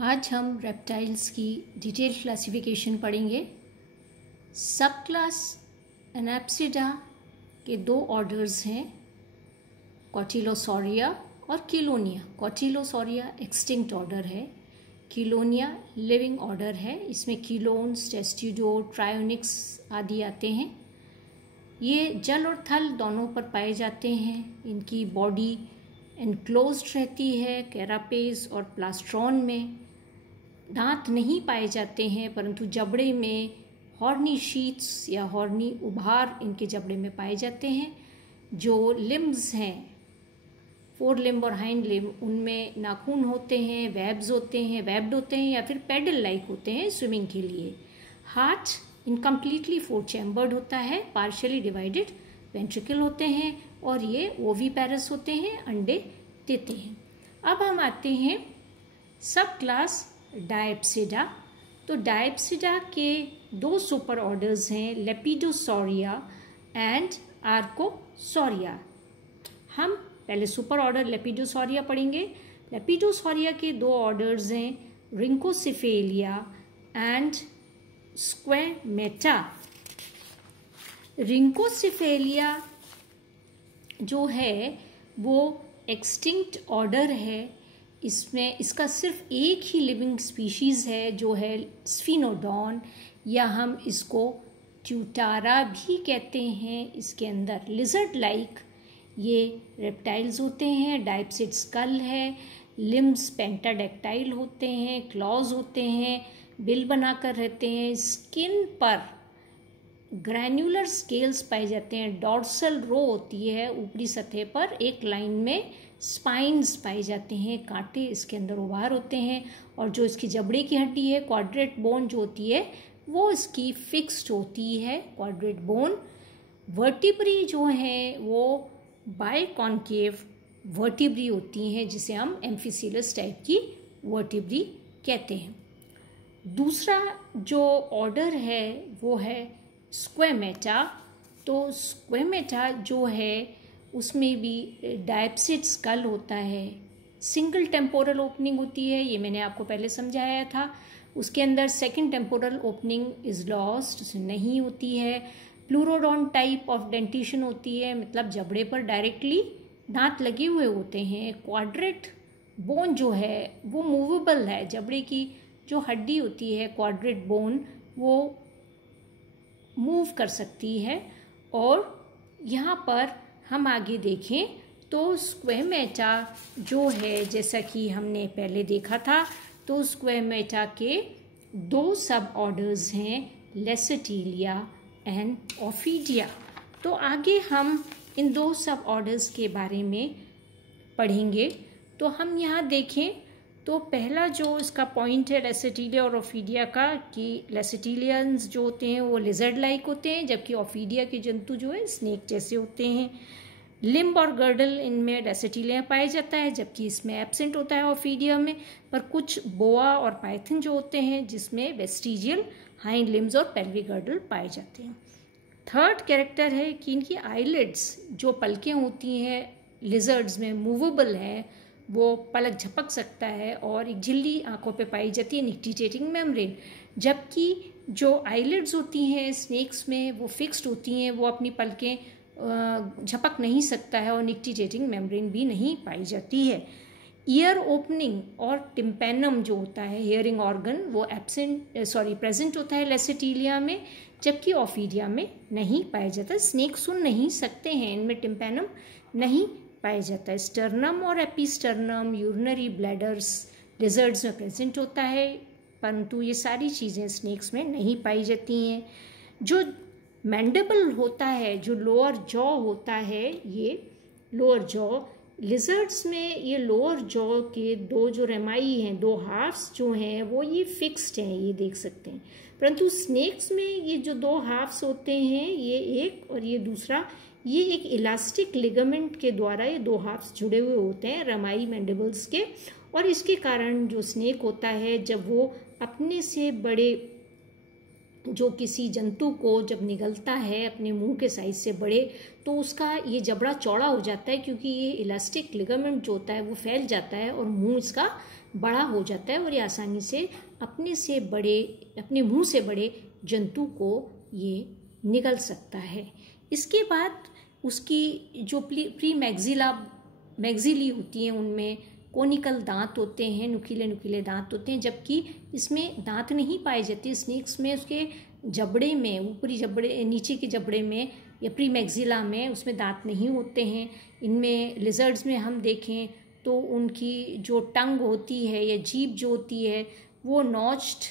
आज हम रेप्टाइल्स की डिटेल क्लासिफिकेशन पढ़ेंगे। सब क्लास एनाप्सिडा के दो ऑर्डर्स हैं, कॉटिलोसॉरिया और किलोनिया। कॉटिलोसॉरिया एक्सटिंक्ट ऑर्डर है, किलोनिया लिविंग ऑर्डर है। इसमें किलोन्स, टेस्ट्यूडोर, ट्रायोनिक्स आदि आते हैं। ये जल और थल दोनों पर पाए जाते हैं। इनकी बॉडी एनक्लोज्ड रहती है कैरापेज और प्लास्ट्रॉन में। दांत नहीं पाए जाते हैं, परंतु जबड़े में हॉर्नी शीट्स या हॉर्नी उभार इनके जबड़े में पाए जाते हैं। जो लिम्ब्स हैं, फोर लिम्ब और हाइंड लिम्ब, उनमें नाखून होते हैं, वेब्ड होते हैं या फिर पैडल लाइक होते हैं स्विमिंग के लिए। हार्ट इनकम्प्लीटली फोर चैम्बर्ड होता है, पार्शियली डिवाइडेड वेंट्रिकल होते हैं और ये ओवीपैरस होते हैं, अंडे देते हैं। अब हम आते हैं सब क्लास डायप्सिडा। तो डायप्सिडा के दो सुपर ऑर्डर्स हैं, लेपिडोसॉरिया एंड आर्कोसॉरिया। हम पहले सुपर ऑर्डर लेपिडोसॉरिया पढ़ेंगे। लेपिडोसॉरिया के दो ऑर्डर्स हैं, रिंकोसिफेलिया एंड स्क्वेमेटा। रिंकोसिफेलिया जो है वो एक्सटिंक्ट ऑर्डर है। इसमें इसका सिर्फ एक ही लिविंग स्पीशीज़ है जो है स्फिनोडॉन, या हम इसको ट्यूटारा भी कहते हैं। इसके अंदर लिजर्ड लाइक ये रेप्टाइल्स होते हैं। डायप्सिड स्कल है, लिम्ब्स पेंटाडेक्टाइल होते हैं, क्लॉज होते हैं, बिल बनाकर रहते हैं। स्किन पर ग्रैन्युलर स्केल्स पाए जाते हैं। डॉर्सल रो होती है ऊपरी सतह पर, एक लाइन में स्पाइन्स पाए जाते हैं, कांटे इसके अंदर उभार होते हैं। और जो इसकी जबड़े की हड्डी है, क्वाड्रेट बोन जो होती है, वो इसकी फिक्स्ड होती है, क्वाड्रेट बोन। वर्टिब्री जो है वो बाइकॉन्केव वर्टिब्री होती हैं, जिसे हम एम्फिसिलस टाइप की वर्टिब्री कहते हैं। दूसरा जो ऑर्डर है वो है स्क्वेमेटा। तो स्क्वेमेटा जो है उसमें भी डायप्सिड स्कल होता है, सिंगल टेम्पोरल ओपनिंग होती है, ये मैंने आपको पहले समझाया था। उसके अंदर second temporal opening is lost, उसमें नहीं होती है। प्लूरोडॉन टाइप ऑफ डेंटिशन होती है, मतलब जबड़े पर डायरेक्टली दांत लगे हुए होते हैं। क्वाड्रेट बोन जो है वो मूवेबल है, जबड़े की जो हड्डी होती है क्वाड्रेट बोन वो मूव कर सकती है। और यहाँ पर हम आगे देखें तो स्क्वेमेटा जो है, जैसा कि हमने पहले देखा था, तो स्क्वेमेटा के दो सब ऑर्डर्स हैं, लेसेटिलिया एंड ओफिडिया। तो आगे हम इन दो सब ऑर्डर्स के बारे में पढ़ेंगे। तो हम यहाँ देखें तो पहला जो इसका पॉइंट है लेसेटिलिया और ओफिडिया का, कि लेसेटिलियंस जो होते हैं वो लिजर्ड लाइक होते हैं, जबकि ओफिडिया के जंतु जो है स्नेक जैसे होते हैं। लिम्ब और गर्डल इनमें लेसेटिलिया पाया जाता है, जबकि इसमें एब्सेंट होता है ओफिडिया में। पर कुछ बोआ और पाइथन जो होते हैं जिसमें वेस्टिजियल हाइंड लिम्ब्स और पेल्विक गर्डल पाए जाते हैं। थर्ड कैरेक्टर है कि इनकी आईलिड्स जो पलकें होती हैं लिजर्ड्स में मूवेबल है, वो पलक झपक सकता है और एक झिल्ली आंखों पे पाई जाती है, निक्टिटेटिंग मेम्ब्रेन। जबकि जो आईलिड्स होती हैं स्नेक्स में वो फिक्स्ड होती हैं, वो अपनी पलकें झपक नहीं सकता है और निक्टिटेटिंग मेम्ब्रेन भी नहीं पाई जाती है। ईयर ओपनिंग और टिम्पैनम जो होता है हियरिंग ऑर्गन, वो प्रेजेंट होता है लेसेटिलिया में, जबकि ओफिडिया में नहीं पाया जाता। स्नेक सुन नहीं सकते हैं, इनमें टिम्पैनम नहीं पाया जाता है। स्टर्नम और एपिस्टर्नम, यूरिनरी ब्लैडर्स लिजर्ड्स में प्रेजेंट होता है, परंतु ये सारी चीज़ें स्नेक्स में नहीं पाई जाती हैं। जो मैंडिबल होता है, जो लोअर जॉ होता है, ये लोअर जॉ लिजर्ड्स में, ये लोअर जॉ के दो जो रेमाई हैं, दो हाफ्स जो हैं वो ये फिक्स्ड हैं, ये देख सकते हैं। परंतु स्नेक्स में ये जो दो हाफ्स होते हैं, ये एक और ये दूसरा, ये एक इलास्टिक लिगामेंट के द्वारा ये दो हाफ्स जुड़े हुए होते हैं रेमाई मैंडिबल्स के। और इसके कारण जो स्नेक होता है, जब वो अपने से बड़े जो किसी जंतु को जब निगलता है अपने मुंह के साइज से बड़े, तो उसका ये जबड़ा चौड़ा हो जाता है, क्योंकि ये इलास्टिक लिगामेंट जो होता है वो फैल जाता है और मुंह इसका बड़ा हो जाता है और ये आसानी से अपने मुंह से बड़े जंतु को ये निगल सकता है। इसके बाद उसकी जो प्री मैग्जिली होती हैं उनमें कोनिकल दांत होते हैं, नुकीले नुकीले दांत होते हैं, जबकि इसमें दांत नहीं पाए जाते। स्नेक्स में उसके जबड़े में, ऊपरी जबड़े, नीचे के जबड़े में या प्री मैग्जिला में उसमें दांत नहीं होते हैं। इनमें लिजर्ड्स में हम देखें तो उनकी जो टंग होती है या जीभ जो होती है वो नॉच्ड,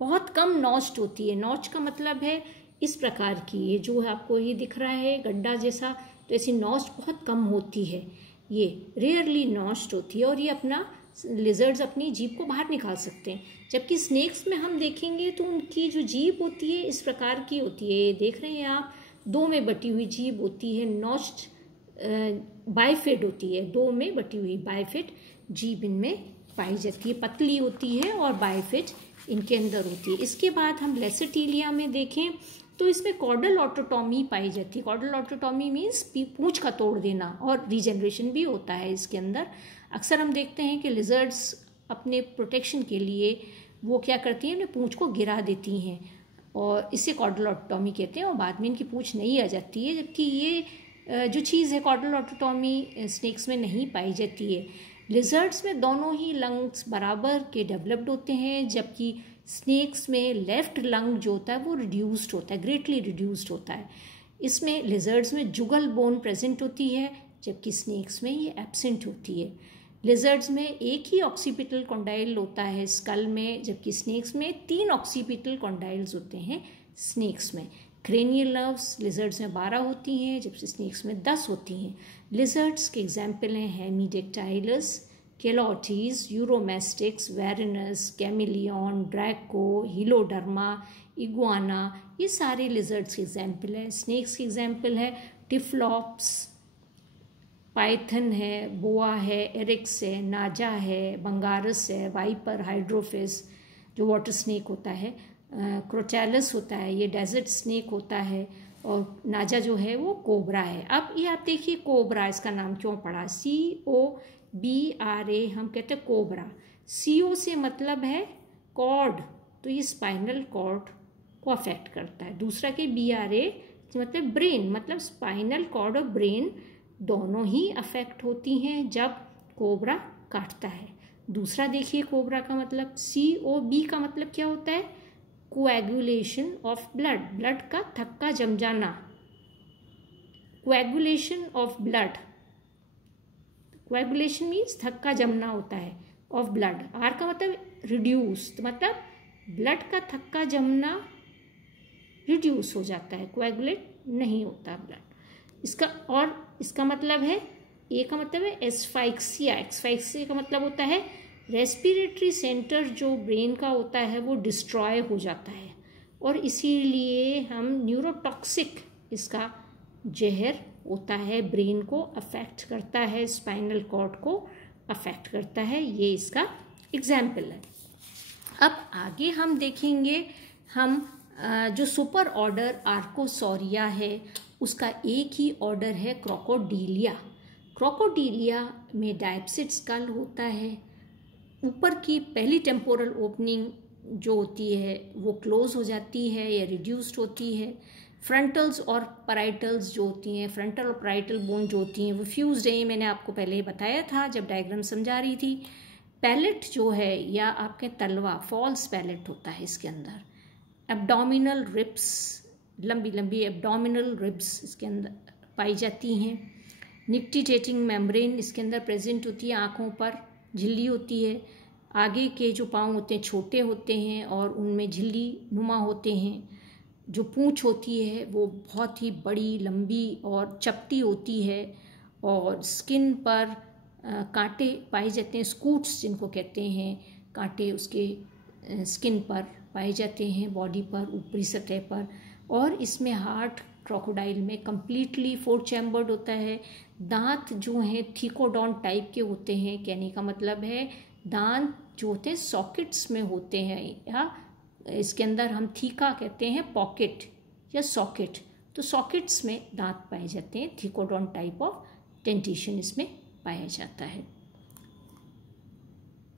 बहुत कम नॉच्ड होती है। नॉच का मतलब है इस प्रकार की, ये जो आपको ये दिख रहा है गड्ढा जैसा, तो ऐसी नॉच बहुत कम होती है, ये रेयरली नॉच्ड होती है और ये अपना लिजर्ड्स अपनी जीभ को बाहर निकाल सकते हैं। जबकि स्नेक्स में हम देखेंगे तो उनकी जो जीभ होती है इस प्रकार की होती है, ये देख रहे हैं आप, दो में बटी हुई जीभ होती है, नॉच्ड बाइफिड होती है, दो में बटी हुई बाइफिड जीभ इनमें पाई जाती है, पतली होती है और बाइफिड इनके अंदर होती है। इसके बाद हम लेसेटिलिया में देखें तो इसमें कॉर्डल ऑटोटॉमी पाई जाती है। कॉर्डल ऑटोटॉमी मीन्स पूंछ का तोड़ देना, और रीजनरेशन भी होता है इसके अंदर। अक्सर हम देखते हैं कि लिजर्ड्स अपने प्रोटेक्शन के लिए वो क्या करती हैं, अपने पूंछ को गिरा देती हैं और इसे कॉर्डल ऑटोटॉमी कहते हैं, और बाद में इनकी पूंछ नहीं आ जाती है। जबकि ये जो चीज़ है कॉर्डल ऑटोटॉमी स्नेक्स में नहीं पाई जाती है। लिजर्ड्स में दोनों ही लंग्स बराबर के डेवलप्ड होते हैं, जबकि स्नेक्स में लेफ्ट लंग जो होता है वो रिड्यूस्ड होता है, ग्रेटली रिड्यूस्ड होता है। इसमें लिजर्ड्स में जुगल बोन प्रेजेंट होती है, जबकि स्नेक्स में ये एब्सेंट होती है। लिजर्ड्स में एक ही ऑक्सीपिटल कॉन्डाइल होता है स्कल में, जबकि स्नेक्स में 3 ऑक्सीपिटल कॉन्डाइल्स होते हैं स्नेक्स में। क्रेनियल नर्व्स लिजर्ड्स में 12 होती हैं, जबकि स्नेक्स में 10 होती हैं। लिजर्ड्स के एग्जाम्पल हैं हेमीडेक्टाइलस, केलोटीज, यूरोमेस्टिक्स, वेरिनस, कैमिलियन, ड्रैको, हिलोडर्मा, इग्वाना, ये सारे लिजर्ड्स के एग्जाम्पल हैं। स्नेक्स के एग्जाम्पल है टिफ्लॉप्स, पाइथन है, बोआ है, एरिक्स है, नाजा है, बंगारस है, वाइपर, हाइड्रोफिस जो वाटर स्नेक होता है, क्रोटैलस होता है, ये डेजर्ट स्नेक होता है, और नाजा जो है वो कोबरा है। अब ये आप देखिए कोबरा, इसका नाम क्यों पड़ा, COBRA, हम कहते हैं कोबरा। CO से मतलब है कॉर्ड, तो ये स्पाइनल कॉर्ड को अफेक्ट करता है। दूसरा के BRA मतलब ब्रेन, मतलब स्पाइनल कॉर्ड और ब्रेन दोनों ही अफेक्ट होती हैं जब कोबरा काटता है। दूसरा देखिए कोबरा का मतलब, COB का मतलब क्या होता है, कोएगुलेशन ऑफ ब्लड, ब्लड का थक्का जम जाना, coagulation of blood, coagulation means थक्का जमना होता है, ऑफ ब्लड। आर का मतलब रिड्यूस, मतलब ब्लड का थक्का जमना रिड्यूस हो जाता है, कोएगुलेट नहीं होता ब्लड। इसका मतलब है, ए का मतलब है एस्फाइक्सिया। एस्फाइक्सिया का मतलब होता है रेस्पिरेटरी सेंटर जो ब्रेन का होता है वो डिस्ट्रॉय हो जाता है, और इसीलिए हम न्यूरोटॉक्सिक, इसका जहर होता है, ब्रेन को अफेक्ट करता है, स्पाइनल कॉर्ड को अफेक्ट करता है, ये इसका एग्जाम्पल है। अब आगे हम देखेंगे, हम जो सुपर ऑर्डर आर्कोसोरिया है उसका एक ही ऑर्डर है क्रोकोडीलिया। क्रोकोडीलिया में डायप्सिड स्कल होता है, ऊपर की पहली टेम्पोरल ओपनिंग जो होती है वो क्लोज हो जाती है या रिड्यूस्ड होती है। फ्रंटल्स और पैराइटल्स जो होती हैं, फ्रंटल और पैराइटल बोन जो होती हैं वो फ्यूज्ड है, मैंने आपको पहले ही बताया था जब डायग्राम समझा रही थी। पैलेट जो है या आपके तलवा, फॉल्स पैलेट होता है इसके अंदर। एब्डोमिनल रिब्स, लंबी लंबी एब्डोमिनल रिब्स इसके अंदर पाई जाती हैं। निक्टिटेटिंग मेम्ब्रेन इसके अंदर प्रेजेंट होती है, आँखों पर झिल्ली होती है। आगे के जो पाँव होते हैं छोटे होते हैं और उनमें झिल्ली नुमा होते हैं। जो पूँछ होती है वो बहुत ही बड़ी, लंबी और चपटी होती है, और स्किन पर कांटे पाए जाते हैं, स्कूट्स जिनको कहते हैं, कांटे उसके स्किन पर पाए जाते हैं, बॉडी पर, ऊपरी सतह पर। और इसमें हार्ट क्रोकोडाइल में कम्प्लीटली 4 चैम्बर्ड होता है। दांत जो हैं थीकोडॉन टाइप के होते हैं, कहने का मतलब है दांत जो होते हैं सॉकेट्स में होते हैं या इसके अंदर हम थीका कहते हैं पॉकेट या सॉकेट, तो सॉकेट्स में दांत पाए जाते हैं। थीकोडॉन टाइप ऑफ डेंटिशन इसमें पाया जाता है।